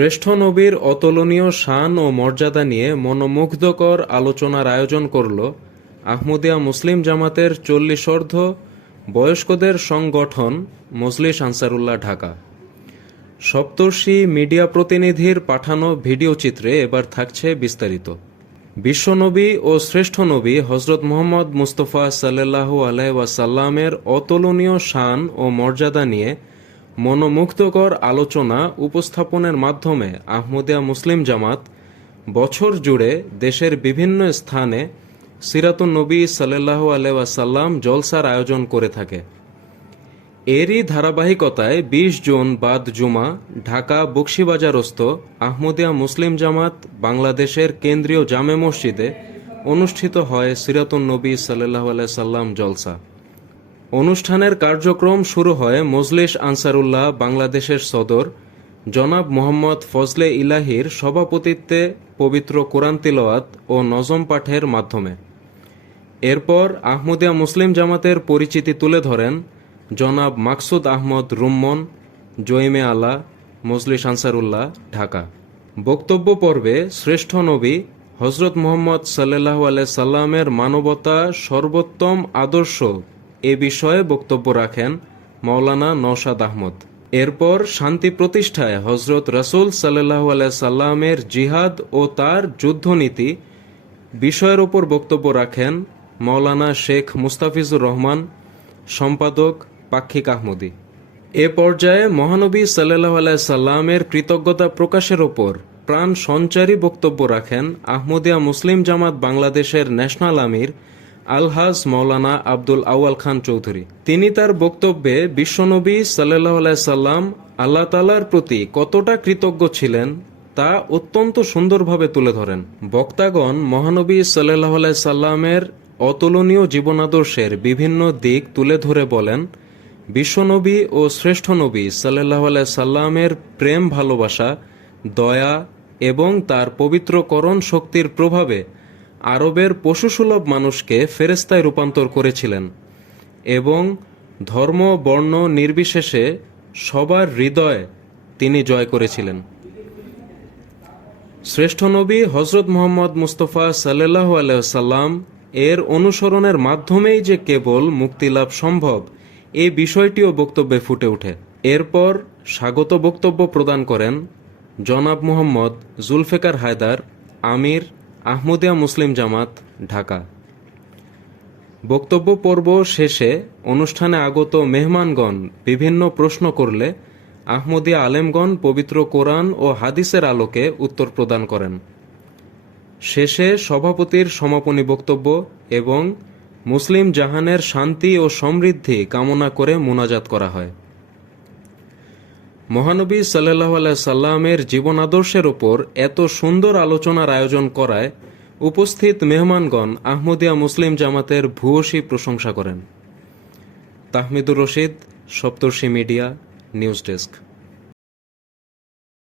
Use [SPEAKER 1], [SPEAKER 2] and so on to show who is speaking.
[SPEAKER 1] শ্রেষ্ঠ নবীর অতুলনীয় শান ও মর্যাদা নিয়ে মনোমুগ্ধকর আলোচনার আয়োজন করল আহমদিয়া মুসলিম জামাতের চল্লিশর্ধ বয়স্কদের সংগঠন মজলিস আনসারুল্লাহ ঢাকা। সপ্তর্ষি মিডিয়া প্রতিনিধির পাঠানো ভিডিও চিত্রে এবার থাকছে বিস্তারিত। বিশ্বনবী ও শ্রেষ্ঠ নবী হজরত মোহাম্মদ মুস্তফা সাল্লাহ আলাইসাল্লামের অতুলনীয় শান ও মর্যাদা নিয়ে মনোমুগ্ধকর আলোচনা উপস্থাপনের মাধ্যমে আহমদিয়া মুসলিম জামাত বছর জুড়ে দেশের বিভিন্ন স্থানে সিরাতুন নবী সাল্লাহ আলাইসাল্লাম জলসার আয়োজন করে থাকে। এরই ধারাবাহিকতায় ২০ জুন বাদ জুমা, ঢাকা বক্সিবাজারস্থ আহমদিয়া মুসলিম জামাত বাংলাদেশের কেন্দ্রীয় জামে মসজিদে অনুষ্ঠিত হয় সিরাতুন নবী সাল্লাহ সাল্লাম জলসা। অনুষ্ঠানের কার্যক্রম শুরু হয় মজলিস আনসারুল্লাহ বাংলাদেশের সদর। জনাব মোহাম্মদ ফজলে ইলাহির সভাপতিত্বে পবিত্র কোরআন তিলওয়াত ও নজম পাঠের মাধ্যমে। এরপর আহমদিয়া মুসলিম জামাতের পরিচিতি তুলে ধরেন জনাব মাকসুদ আহমদ রুম্মন, জৈমে আলা, মজলিস আনসারুল্লাহ, ঢাকা। বক্তব্য পর্বে শ্রেষ্ঠ নবী হজরত মোহাম্মদ সাল্লাহ সাল্লামের মানবতা সর্বোত্তম আদর্শ এ বিষয়ে বক্তব্য রাখেন মৌলানা নওশাদ আহমদ। এরপর শান্তি প্রতিষ্ঠায় হজরত রসুল সাল্লাহ সাল্লামের জিহাদ ও তার যুদ্ধনীতি বিষয়ের ওপর বক্তব্য রাখেন মৌলানা শেখ মুস্তাফিজুর রহমান, সম্পাদক পাক্ষিক আহমদি। এ পর্যায়ে মহানবী সাল্লাহ সাল্লামের কৃতজ্ঞতা প্রকাশের ওপর প্রাণ সঞ্চারী বক্তব্য রাখেন আহমদিয়া মুসলিম জামাত বাংলাদেশের ন্যাশনাল আমির আলহাজ মৌলানা আব্দুল আউয়াল খান চৌধুরী। তিনি তার বক্তব্যে বিশ্বনবী সাল্লাহ সাল্লাম আল্লাহ তালার প্রতি কতটা কৃতজ্ঞ ছিলেন তা অত্যন্ত সুন্দরভাবে তুলে ধরেন। বক্তাগণ মহানবী সাল্লাহ সাল্লামের অতুলনীয় জীবনাদর্শের বিভিন্ন দিক তুলে ধরে বলেন, বিশ্বনবী ও শ্রেষ্ঠ নবী সাল্লাহ সাল্লামের প্রেম ভালোবাসা, দয়া এবং তার পবিত্রকরণ শক্তির প্রভাবে আরবের পশুসুলভ মানুষকে ফেরেস্তায় রূপান্তর করেছিলেন এবং ধর্ম, বর্ণ নির্বিশেষে সবার হৃদয় তিনি জয় করেছিলেন। শ্রেষ্ঠ নবী হজরত মোহাম্মদ মুস্তফা সাল্লাহ আলাইসাল্লাম এর অনুসরণের মাধ্যমেই যে কেবল মুক্তিলাভ সম্ভব এই বিষয়টিও বক্তব্যে ফুটে ওঠে। এরপর স্বাগত বক্তব্য প্রদান করেন জনাব মোহাম্মদ জুলফেকার হায়দার, আমির আহমদিয়া মুসলিম জামাত, ঢাকা। বক্তব্য পর্ব শেষে অনুষ্ঠানে আগত মেহমানগণ বিভিন্ন প্রশ্ন করলে আহমদিয়া আলেমগণ পবিত্র কোরআন ও হাদিসের আলোকে উত্তর প্রদান করেন। শেষে সভাপতির সমাপনী বক্তব্য এবং মুসলিম জাহানের শান্তি ও সমৃদ্ধি কামনা করে মোনাজাত করা হয়। মহানবী সাল্লাহ সাল্লামের জীবন আদর্শের ওপর এত সুন্দর আলোচনার আয়োজন করায় উপস্থিত মেহমানগণ আহমদিয়া মুসলিম জামাতের ভূয়সী প্রশংসা করেন। Tahmidur Rashid, Saptarshi media, news desk.